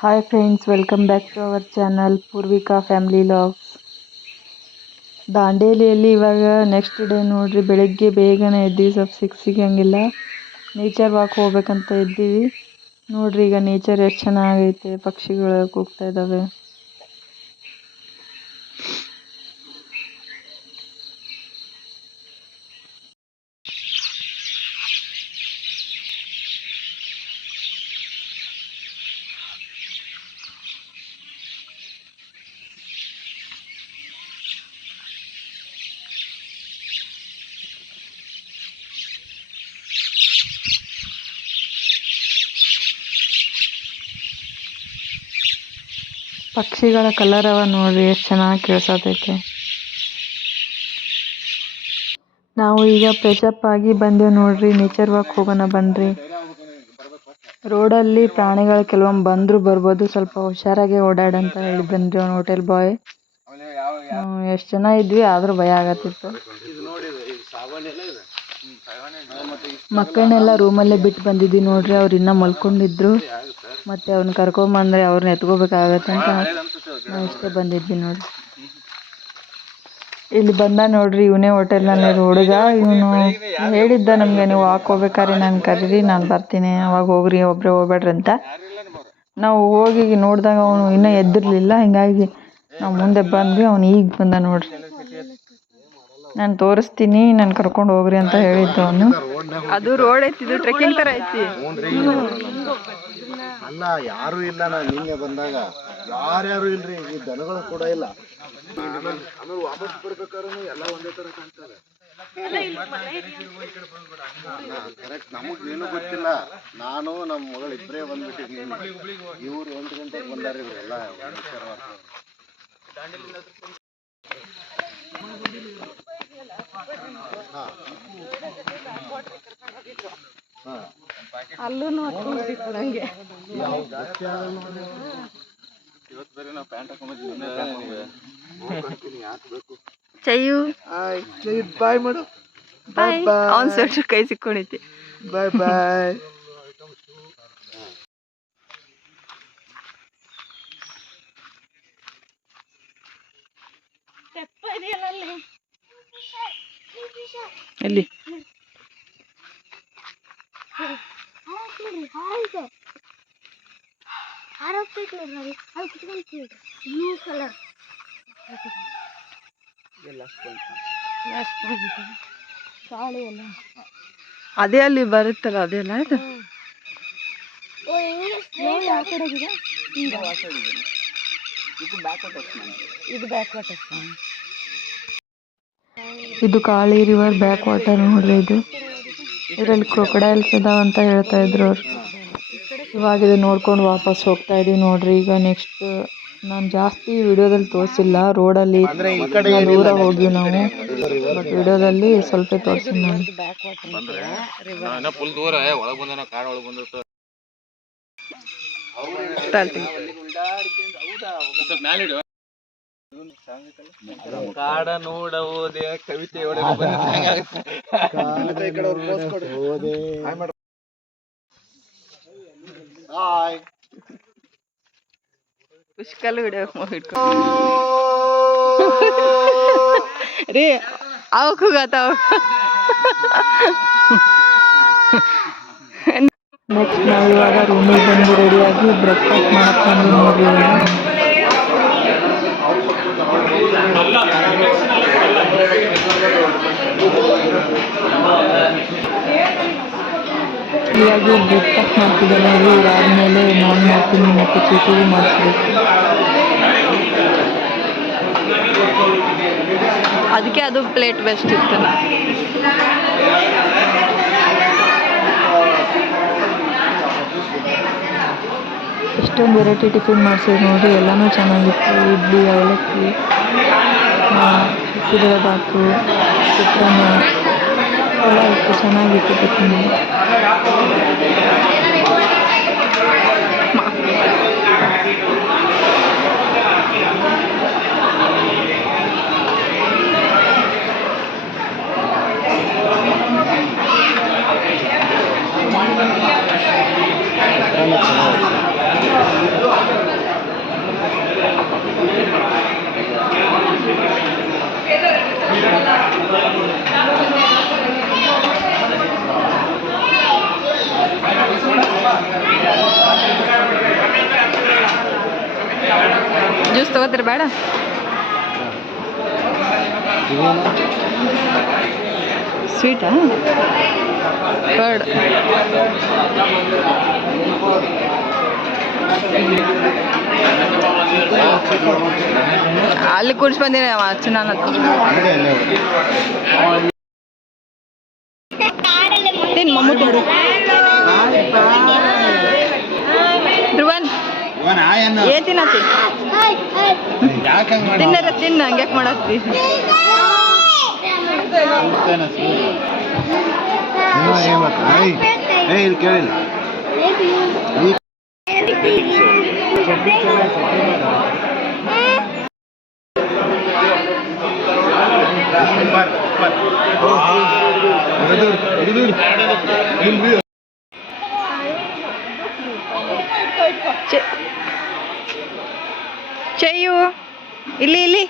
Hi friends, welcome back to our channel Poorvika family vlogs. ದಾಂಡೇಲಿಯಲ್ಲಿ ಇವಾಗ next day ನೋಡ್ರಿ, ಬೆಳಗ್ಗೆ ಬೇಗನೆ ಎದ್ದೀವಿ. ಸ್ವಲ್ಪ 6ಗೆ ಹಂಗೆಲ್ಲ ನೇಚರ್ ವಾಕ್ ಹೋಗ್ಬೇಕಂತ ಇದ್ದೀವಿ. ನೋಡ್ರಿ ಈಗ ನೇಚರ್ ಎಷ್ಟು ಚೆನ್ನಾಗೈತೆ, ಪಕ್ಷಿಗಳು ಕೂಗ್ತಾ ಇದ್ದಾವೆ. ಪಕ್ಷಿಗಳ ಕಲರ್ ಅವ ನೋಡ್ರಿ, ಎಷ್ಟು ಚೆನ್ನಾಗಿ ಕೇಳಿಸತೈತೆ. ನಾವು ಈಗ ಫ್ರೆಶಪ್ ಆಗಿ ಬಂದೇವು ನೋಡ್ರಿ. ನೇಚರ್ ವಾಕ್ ಹೋಗೋಣ ಬನ್ರಿ. ರೋಡಲ್ಲಿ ಪ್ರಾಣಿಗಳು ಕೆಲವೊಮ್ಮೆ ಬಂದ್ರು ಬರ್ಬೋದು, ಸ್ವಲ್ಪ ಹುಷಾರಾಗಿ ಓಡಾಡಂತ ಹೇಳಿದ್ರಿ ಅವ್ನು ಹೋಟೆಲ್ ಬಾಯ್. ಎಷ್ಟು ಜನ ಇದ್ವಿ, ಆದ್ರೂ ಭಯ ಆಗತ್ತಿತ್ತು. ಮಕ್ಕಳನ್ನೆಲ್ಲ ರೂಮಲ್ಲೇ ಬಿಟ್ಟು ಬಂದಿದ್ವಿ ನೋಡ್ರಿ. ಅವ್ರು ಇನ್ನೂ ಮಲ್ಕೊಂಡಿದ್ರು. ಮತ್ತೆ ಅವ್ರನ್ನ ಕರ್ಕೊಂಬಂದ್ರೆ ಅವ್ರನ್ನ ಎತ್ಕೋಬೇಕಾಗತ್ತೆ ಅಂತ ನಾವು ಇಷ್ಟೇ ಬಂದಿದ್ವಿ ನೋಡ್ರಿ. ಇಲ್ಲಿ ಬಂದ ನೋಡ್ರಿ, ಇವನೇ ಹೋಟೆಲ್ನಲ್ಲಿ ಹುಡುಗ. ಇವನು ಹೇಳಿದ್ದ ನಮಗೆ, ನೀವು ವಾಕ್ ಹೋಗ್ಬೇಕಾದ್ರೆ ನಾನು ಕರೀರಿ, ನಾನು ಬರ್ತೀನಿ, ಅವಾಗ ಹೋಗ್ರಿ, ಒಬ್ಬರೇ ಹೋಗ್ಬೇಡ್ರಿ ಅಂತ. ನಾವು ಹೋಗಿ ನೋಡಿದಾಗ ಅವನು ಇನ್ನೂ ಎದ್ದಿರಲಿಲ್ಲ. ಹಿಂಗಾಗಿ ನಾವು ಮುಂದೆ ಬಂದ್ವಿ. ಅವ್ನು ಈಗ ಬಂದ ನೋಡ್ರಿ. ನಾನು ತೋರಿಸ್ತೀನಿ, ನಾನು ಕರ್ಕೊಂಡು ಹೋಗ್ರಿ ಅಂತ ಹೇಳಿದ್ದು ಅವನು. ಅದು ರೋಡ್ ಐತಿ, ಇದು ಟ್ರೆಕ್ಕಿಂಗ್ ಥರ ಐತಿ. ಅಲ್ಲ, ಯಾರು ಇಲ್ಲ. ನಾನು ನಿನ್ನೆ ಬಂದಾಗ ಯಾರ್ಯಾರು ಇಲ್ರಿ, ಈ ದನಗಳು ಕೂಡ ಇಲ್ಲ. ಆಮೇಲೆ ವಾಪಸ್ ಬರ್ಬೇಕಾದ್ರೂ ಎಲ್ಲ ಒಂದೇ ತರ ಕಾಣ್ತಾರೆ. ಕರೆಕ್ಟ್, ನಮಗೇನು ಗೊತ್ತಿಲ್ಲ. ನಾನು ನಮ್ಮ ಮಗಳು ಇಬ್ಬರೇ ಬಂದ್ಬಿಟ್ಟಿದ್ವಿ. ಇವ್ರು 8 ಗಂಟೆಗೆ ಬಂದಾರ. ಇವರೆಲ್ಲ ಅಲ್ಲೂ ಹಂಗೆ ಚಯ್ಯು ಬಾಯ್ ಮಾಡು. ಬಾಯ್. ಅವ್ನು ಸ್ವಲ್ಪ ಕೈ ಸಿಕ್ಕೊಂಡೈತಿ. ಬಾಯ್ ಬಾಯ್. ಎಲ್ಲಿ ಬ್ಲೂ ಕಲರ್ ಅದೇ ಅಲ್ಲಿ ಬರುತ್ತಲ್ಲ, ಅದೆಲ್ಲ ಇದು. ಇದು ಕಾಳಿ ರಿವರ್ ಬ್ಯಾಕ್ ವಾಟರ್ ನೋಡ್ರಿ. ಇದು ಇದರಲ್ಲಿ ಕ್ರೊಕೊಡೈಲ್ಸ್ ಅದಾವ ಅಂತ ಹೇಳ್ತಾ ಇದ್ರು ಅವ್ರು. ಇವಾಗ ಇದು ನೋಡ್ಕೊಂಡು ವಾಪಸ್ ಹೋಗ್ತಾ ಇದೀವಿ ನೋಡ್ರಿ. ಈಗ ನೆಕ್ಸ್ಟ್ ನಾನು ಜಾಸ್ತಿ ವಿಡಿಯೋದಲ್ಲಿ ತೋರಿಸಿಲ್ಲ. ರೋಡಲ್ಲಿ ದೂರ ಹೋಗಿ ನಾವು, ಬಟ್ ವಿಡಿಯೋದಲ್ಲಿ ಸ್ವಲ್ಪ ತೋರಿಸಿಲ್ಲ ನಾನು. ಕಾಡ ನೋಡ ಹೋದೆ ಕವಿತೆ ಪುಷ್ಕಲ್ ವಿಡಿಯೋ ರೀ ಅವಕ್ ಹೋಗತ್ತಾವ. ನೆಕ್ಸ್ಟ್ ನಾವು ಇವಾಗ ರೂಮಿಗೆ ಬಂದು ರೆಡಿಯಾಗಿ ಬ್ರೇಕ್ಫಾಸ್ಟ್ ಮಾಡಕ್ ಬಂದು ನೋಡ್ರಿ. ಇವಾಗ ಬ್ರೇಕ್ಫಾಸ್ಟ್ ಮಾಡ್ತಿದ್ದೆ ನೋಡ್ರಿ. ಇದಾದ್ಮೇಲೆ ನಾನು ಮಾಡ್ತೀನಿ ಮತ್ತು ಚೀಟಿಗೆ ಮಾಡಿಸ್ಬೇಕು. ಅದಕ್ಕೆ ಅದು ಪ್ಲೇಟ್ ಬೆಸ್ಟ್ ಇತ್ತು. ಎಷ್ಟೊಂದು ವೆರೈಟಿ ಟಿಫಿನ್ ಮಾಡಿಸಿದ್ರು ನೋಡ್ರಿ. ಎಲ್ಲನೂ ಚೆನ್ನಾಗಿತ್ತು. ಇಡ್ಲಿ, ಅವಲಕ್ಕಿ, ಬಿಸಿಬೇಳೆಬಾತು, ಚಿತ್ರಾನ್ನ ಎಲ್ಲ ಇತ್ತು. ಚೆನ್ನಾಗಿತ್ತು ಟಿಫಿನ್. ತಗೋತೀರಿ ಬೇಡ ಸ್ವೀಟಾ ಕರ್ಡ್ ಅಲ್ಲಿ ಕೂಡಿಸಿ ಬಂದಿನಿ ಅಚ್ಚುನಾನ ತಿನ್ ಮಮ್ಮು ತಿನ್ನು ಧ್ರುವನ್ ಏನ್ ತಿನ್ನತ್ತಿ ತಿನ್ನರ ತಿನ್ನ ಹಂಗ್ಯಾಕೆ ಮಾಡತ್ತಿ ಕೇಳಿಲ್ಲ ಚೆಯ್ಯು ಇಲ್ಲಿ ಇಲ್ಲಿ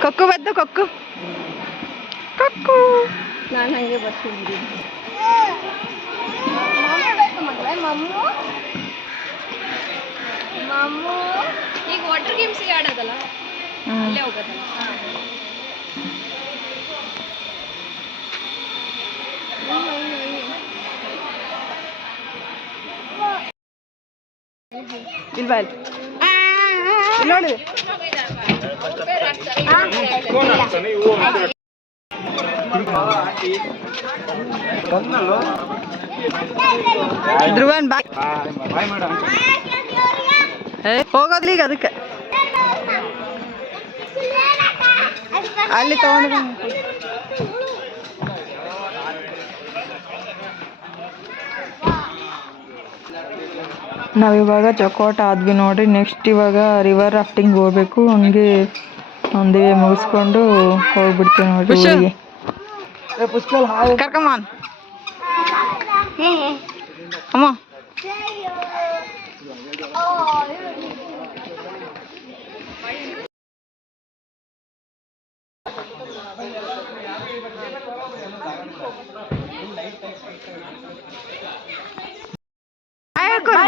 ಕೊಕ್ಕು ಬದ್ದು ಕೊಕ್ಕು ಕೊಕ್ಕು ನಾನು ಹಂಗೆ ಬರ್ಸಿದ್ದೀನಿ ಮಮ್ಮು ಮಮ್ಮು ಈಗ ವಾಟರ್ ಗೇಮ್ಸಿಗೆ ಆಡೋದಲ್ಲ ಅಲ್ಲೇ ಹೋಗೋದಲ್ಲ ಇಲ್ವಾ ಇಲ್ಲಿ ನೋಡಿ ಧ್ರುವನ್ ಬಾಯ್ ಹೋಗೋದ್ಲಿ ಈಗ ಅದಕ್ಕೆ ಅಲ್ಲಿ ತಗೊಂಡು ನಾವಿವಾಗ ಚಕೋಟ ಆದ್ವಿ ನೋಡ್ರಿ ನೆಕ್ಸ್ಟ್ ಇವಾಗ ರಿವರ್ ರಾಫ್ಟಿಂಗ್ ಹೋಗ್ಬೇಕು ಹಂಗೆ ಒಂದೇ ಮುಗಿಸ್ಕೊಂಡು ಹೋಗ್ಬಿಡ್ತೀವಿ ನೋಡ್ರಿ ಊರಿಗೆ ಕರ್ಕಮಾನ್ ಅಮ್ಮ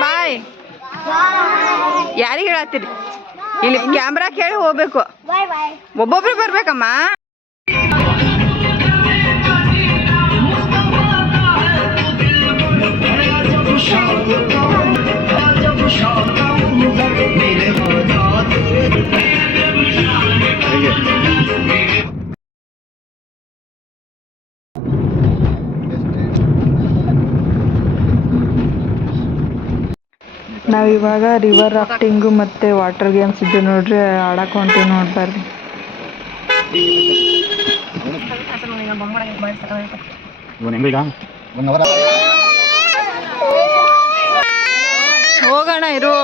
ಬಾಯ್ ಯಾರಿಗೆ ಹೇಳತ್ತೀರಿ ಇಲ್ಲಿ ಕ್ಯಾಮ್ರಾ ಕೇಳಿ ಹೋಗ್ಬೇಕು ಒಬ್ಬೊಬ್ರು ಬರ್ಬೇಕಮ್ಮ ನಾವಿವಾಗ ರಿವರ್ ರಾಫ್ಟಿಂಗು ಮತ್ತು ವಾಟರ್ ಗೇಮ್ಸ್ ಇದ್ದು ನೋಡ್ರಿ ಆಡಕ್ಕೆ ಹೊಂಟೀವಿ ನೋಡ್ಬಾರ್ರಿ ಹೋಗೋಣ ಇರು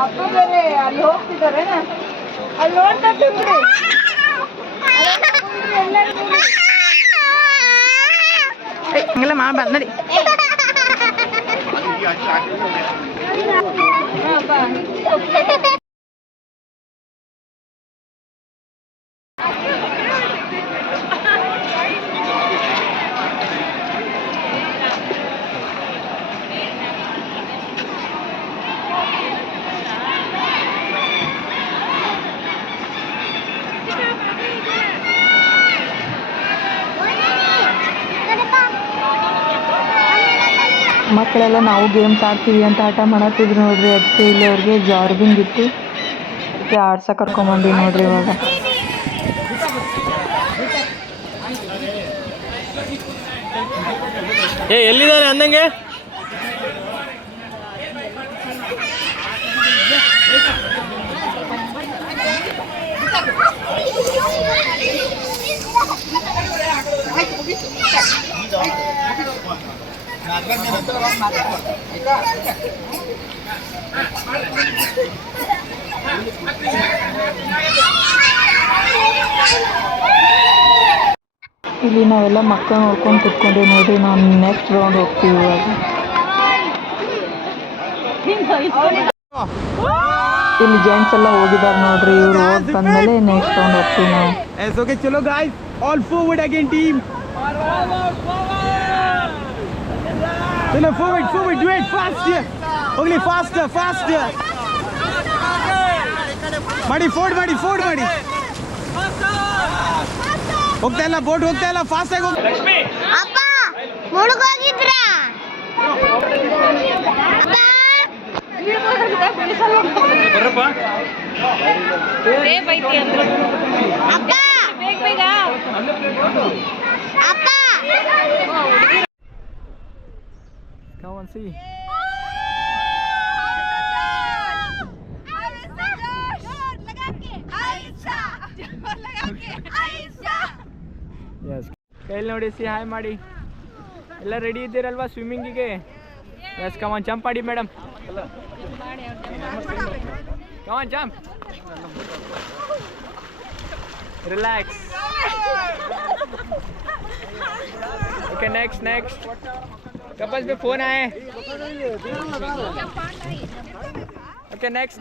ಅಪ್ಪ ಬೇರೆ ಅಲ್ಲಿ ಹೋಗ್ತಿದ್ದಾರೆ ಅಲ್ಲಿ ನೋಡ್ತಾ ಹಂಗೆಲ್ಲ ಮಾಡ್ಬಾರ್ದು ನಡಿ ಮಕ್ಕಳೆಲ್ಲ ನಾವು ಗೇಮ್ಸ್ ಆಡ್ತೀವಿ ಅಂತ ಆಟ ಮಾಡತ್ತಿದ್ರು ನೋಡ್ರಿ ಅದಕ್ಕೆ ಇಲ್ಲಿ ಅವ್ರಿಗೆ ಜಾರ್ಬಿಂಗ್ ಇತ್ತು ಅದಕ್ಕೆ ಆಡ್ಸಕ್ಕೆ ಕರ್ಕೊಂಬಂದ್ವಿ ನೋಡ್ರಿ ಇವಾಗ ಎಲ್ಲಿದ್ದಾರೆ ಅಂದಂಗೆ ಇಲ್ಲಿ ನಾವೆಲ್ಲ ಮಕ್ಕಳು ನೋಡ್ಕೊಂಡು ಕುತ್ಕೊಂಡೇವಿ ನೋಡ್ರಿ ನಾವು ನೆಕ್ಸ್ಟ್ ರೌಂಡ್ ಹೋಗ್ತೀವಿ ಇವಾಗ ಇಲ್ಲಿ ಜೆಂಟ್ಸ್ ಎಲ್ಲ ಹೋಗಿದ್ದಾರೆ ನೋಡ್ರಿ. ಇವ್ರು ಹೋಗಿ ಬಂದ್ಮೇಲೆ ನೆಕ್ಸ್ಟ್ ರೌಂಡ್ ಹೋಗ್ತೀವಿ ನಾವು. ಓಕೆ ಚಲೋ guys, all forward again team. ಚಲೋ ಫಾರ್ವರ್ಡ್ ಡು ಇಟ್ ಫಾಸ್ಟ್, ಹೋಗ್ಲಿ ಫಾಸ್ಟ್ ಮಾಡಿ, ಫೋರ್ಡ್ ಮಾಡಿ. ಹೋಗ್ತಾ ಇಲ್ಲ ಬೋಟ್, ಹೋಗ್ತಾ ಇಲ್ಲ, ಫಾಸ್ಟ್ ಆಗಿ ಹೋಗಿ. ಅಪ್ಪ ಮುಳುಗೋಗಿದ್ರ ಅಪ್ಪ ಬೇಗ ಅಪ್ಪ Come on, see. Yes. ಕೈಲಿ ನೋಡಿ, ಸಿ ಹಾಯ್ ಮಾಡಿ. ಎಲ್ಲ ರೆಡಿ ಇದ್ದೀರಲ್ವಾ ಸ್ವಿಮ್ಮಿಂಗಿಗೆ? ಎಸ್, ಕಮಾನ್ ಜಂಪ್ ಮಾಡಿ madam. Come on jump. Relax. Okay, next. Couples पे फोन आए. Okay, next.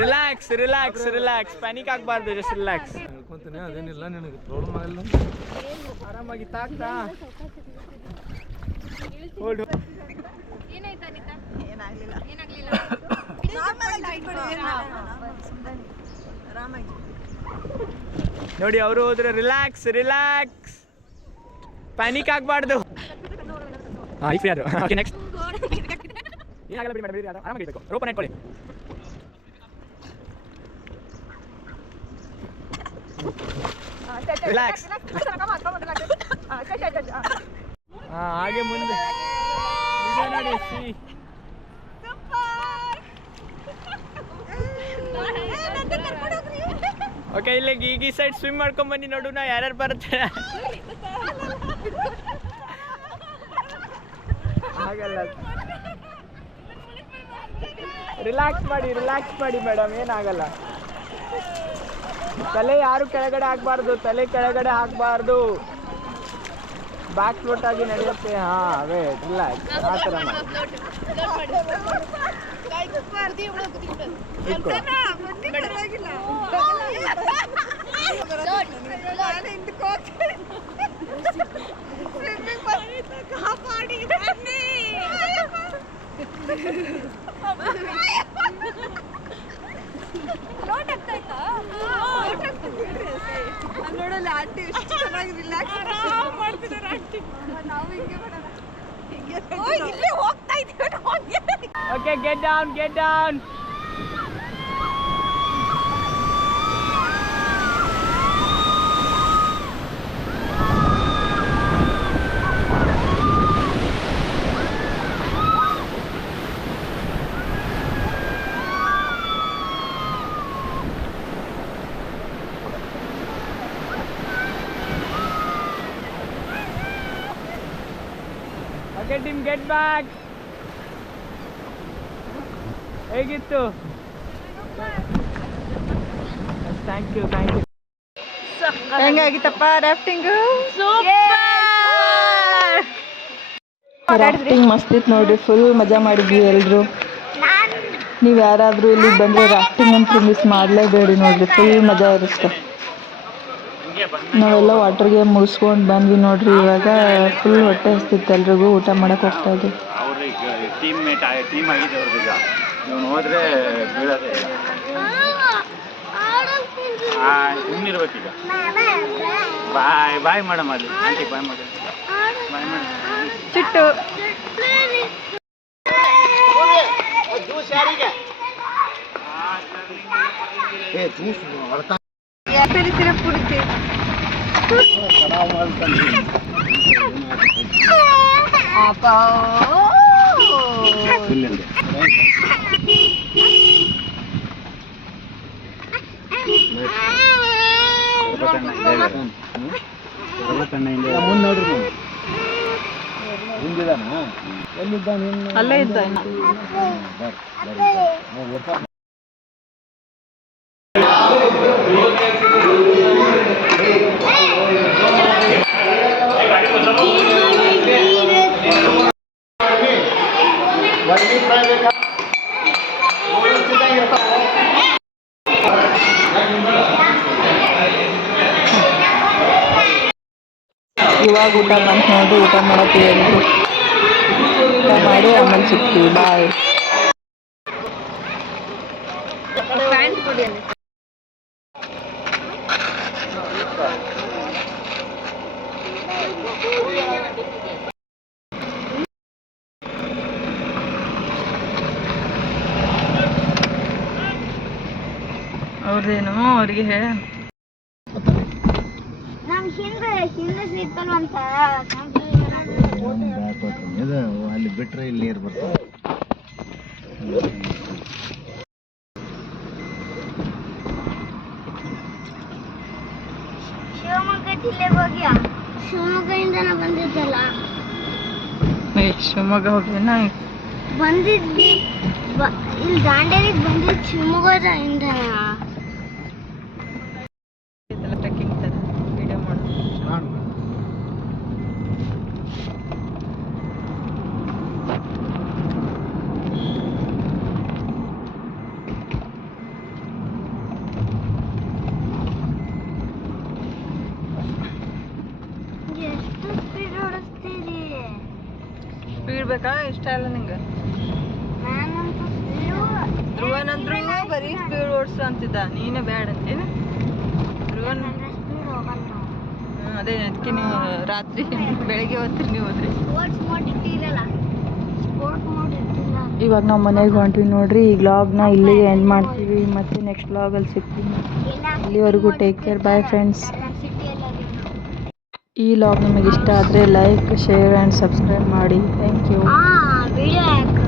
ರಿಲ್ಯಾಕ್ಸ್, ಪ್ಯಾನಿಕ್ ಆಗಬಾರ್ದು, ಜಸ್ಟ್ ರಿಲ್ಯಾಕ್ಸ್. ಹೇಳ್ಕೊಂತೀನಿ, ಅದೇನಿಲ್ಲ, ನಿನಗೆ ಪ್ರಾಬ್ಲಮ್ ಆಗಲ್ಲ, ಆರಾಮಾಗಿ ತಾಗ್ತಾ. ಹೋಲ್ಡ್. ನೋಡಿ, ಅವರು ಹೋದ್ರೆ ರಿಲ್ಯಾಕ್ಸ್, ಪ್ಯಾನಿಕ್ ಆಗಬಾರ್ದು. Okay, next. ಏನಾಗಲ್ಲ ಬಿಡಿ ಮೇಡಮ್, ಆರಾಮಾಗಿ ಇರಬೇಕು. ರೋಪನ್ ಇಟ್ಕೊಳ್ಳಿ. ರಿಲ್ಯಾಕ್ಸ್. ಹಾಗೆ ಮುಂದೆ ನೋಡಿ. ಓಕೆ, ಇಲ್ಲಿ ಈ ಸೈಡ್ ಸ್ವಿಮ್ ಮಾಡ್ಕೊಂಡ್ ಬನ್ನಿ, ನೋಡೋಣ ಯಾರ್ಯಾರು ಬರುತ್ತೆ. ಹಾಗಲ್ಲ, ರಿಲ್ಯಾಕ್ಸ್ ಮಾಡಿ ಮೇಡಮ್, ಏನಾಗಲ್ಲ. ತಲೆ ಯಾರು ಕೆಳಗಡೆ ಹಾಕ್ಬಾರ್ದು, ಬ್ಯಾಕ್ ಫ್ಲೋಟ್ ಆಗಿ ನಡೆಯುತ್ತೆ. ಅವೇ ರಿಲ್ಯಾಕ್ಸ್, ಆ ಥರ ಮಾಡಿ. ನೋಡಲ್ಲ ಆಂಟಿ ಎಷ್ಟು ಚೆನ್ನಾಗಿ ರಿಲ್ಯಾಕ್ಸ್ ಮಾಡ್ತಿದ್ದಾರೆ ಆಂಟಿ. ನಾವು ಹಿಂಗೆ ಮಾಡೋಣ, ಇಲ್ಲೇ ಹೋಗ್ತಾ ಇದ್ದೀವಿ. Okay, get down. Get him, get back. ಹೇಗಿತ್ತು? Thank you. ಹೆಂಗಾಗಿತ್ತಪ್ಪ ರಾಫ್ಟಿಂಗು? ರಾಫ್ಟಿಂಗ್ ಮಸ್ತ್ ಇತ್ತು ನೋಡ್ರಿ, ಫುಲ್ ಮಜಾ ಮಾಡಿದ್ವಿ ಎಲ್ರು. ನೀವು ಯಾರಾದರೂ ಇಲ್ಲಿಗೆ ಬಂದರೆ ರಾಫ್ಟಿಂಗ್ ಅಂತೂ ಮಿಸ್ ಮಾಡಲೇಬೇಡಿ ನೋಡ್ರಿ, ಫುಲ್ ಮಜಾ ಇರುತ್ತೆ. ನಾವೆಲ್ಲ ವಾಟರ್ ಗೇಮ್ ಮುಗಿಸ್ಕೊಂಡು ಬಂದ್ವಿ ನೋಡ್ರಿ. ಇವಾಗ ಫುಲ್ ಹೊಟ್ಟೆ ಹಸ್ತಿತ್ತು, ಎಲ್ರಿಗೂ ಊಟ ಮಾಡಕ್ಕೆ ಹೋಗ್ತಾ ಇದ್ವಿ. ಅವ್ರಿಗೆ ಟೀಮ್ ಆಗಿದೆ ಅವ್ರದ್ದು. ಇವನು ಹೋದ್ರೆ ಬೀಳೋದೇ ಇಲ್ಲ. ಸುಮ್ಮನಿರ್ಬೇಕೀಗ. ಬಾಯ್ ಮೇಡಮ್, ಅದು ಆಂಟಿ ಬಾಯ್ ಮಾಡಿ. ಚಿಟ್ಟು ಅಲ್ಲೇ ಇದ್ದ. ಇವಾಗ ಊಟ ಬಂತು ನೋಡ್ರಿ, ಊಟ ಮಾಡತ್ತೀವಿ ಎಲ್ರು. ಊಟ ಮಾಡಿ ಆಮೇಲೆ ಸಿಗ್ತೀವಿ. ಬಾಯ್. ಪ್ಯಾಂಟ್ ಕೊಡಿ ಅಲ್ಲಿ. ಅವ್ರದೇನು ಅವ್ರಿಗೆ ಹೇಳ. ನಮ್ ಹಿಂದೆ ಸಿಗ್ತಲ್ವಂತ ಇದು ಅಲ್ಲಿ ಬಿಟ್ರೆ ಇಲ್ಲಿ ನೀರು ಬರ್ತಾವೆ. ಶಿವಮೊಗ್ಗ ಜಿಲ್ಲೆಗೆ ಹೋಗ್ಯಾ? ಶಿವಮೊಗ್ಗದಿಂದನ ಬಂದಿದ್ದಲ್ಲ. ಶಿವಮೊಗ್ಗ ಹೋಗ್ಯಾನ ಬಂದಿದ್ವಿ ಇಲ್ಲಿ ದಾಂಡೇಲಿಗೆ ಬಂದಿದ್ದು ಶಿವಮೊಗ್ಗದಿಂದ. ಟ್ರೆಕ್ಕಿಂಗ್ ತರ ವಿಡಿಯೋ ಮಾಡು. ಎಷ್ಟು ಸ್ಪೀಡ್ ಓಡಿಸ್ತೀರಿ? ಸ್ಪೀಡ್ ಬೇಕಾ? ಇಷ್ಟ ಇಲ್ಲ ನಿಂಗೆ? ನಾನಂತೂ ಧ್ರುವನಂದ್ರು ಬರೀ ಸ್ಪೀಡ್ ಓಡಿಸು ಅಂತಿದ್ದ, ನೀನೇ ಬ್ಯಾಡ ಅಂತೇನು? ಧ್ರುವನ್ ಸ್ಪೀಡ್ ಹೋಗಲ್ಲ. ಅದೇ ಅದಕ್ಕೆ ನೀವು ರಾತ್ರಿ ಬೆಳಗ್ಗೆ ಹೊತ್ತೀರಿ ನೀವು ಹೋದ್ರಿ. ಸ್ಪೋರ್ಟ್ಸ್ ಮೋಡ್ ಇಟ್ಟಿರಲ್ಲ, ಸ್ಪೋರ್ಟ್ ಮೋಡ್ ಇಟ್ಟಿಲ್ಲ. ಇವಾಗ ನಾವು ಮನೆಗೆ ಹೊಂಟ್ವಿ ನೋಡ್ರಿ. ಈ ವ್ಲಾಗ್ನ ಇಲ್ಲಿಗೆ ಎಂಡ್ ಮಾಡ್ತೀವಿ. ಮತ್ತೆ ನೆಕ್ಸ್ಟ್ ವ್ಲಾಗಲ್ಲಿ ಸಿಗ್ತೀವಿ. ಅಲ್ಲಿವರೆಗೂ ಟೇಕ್ ಕೇರ್. Bye friends. ಈ ವ್ಲಾಗ್ ನಿಮಗೆ ಇಷ್ಟ ಆದರೆ ಲೈಕ್, ಶೇರ್ ಆ್ಯಂಡ್ ಸಬ್ಸ್ಕ್ರೈಬ್ ಮಾಡಿ. Thank you. ವಿಡಿಯೋ ಯಾಕೆ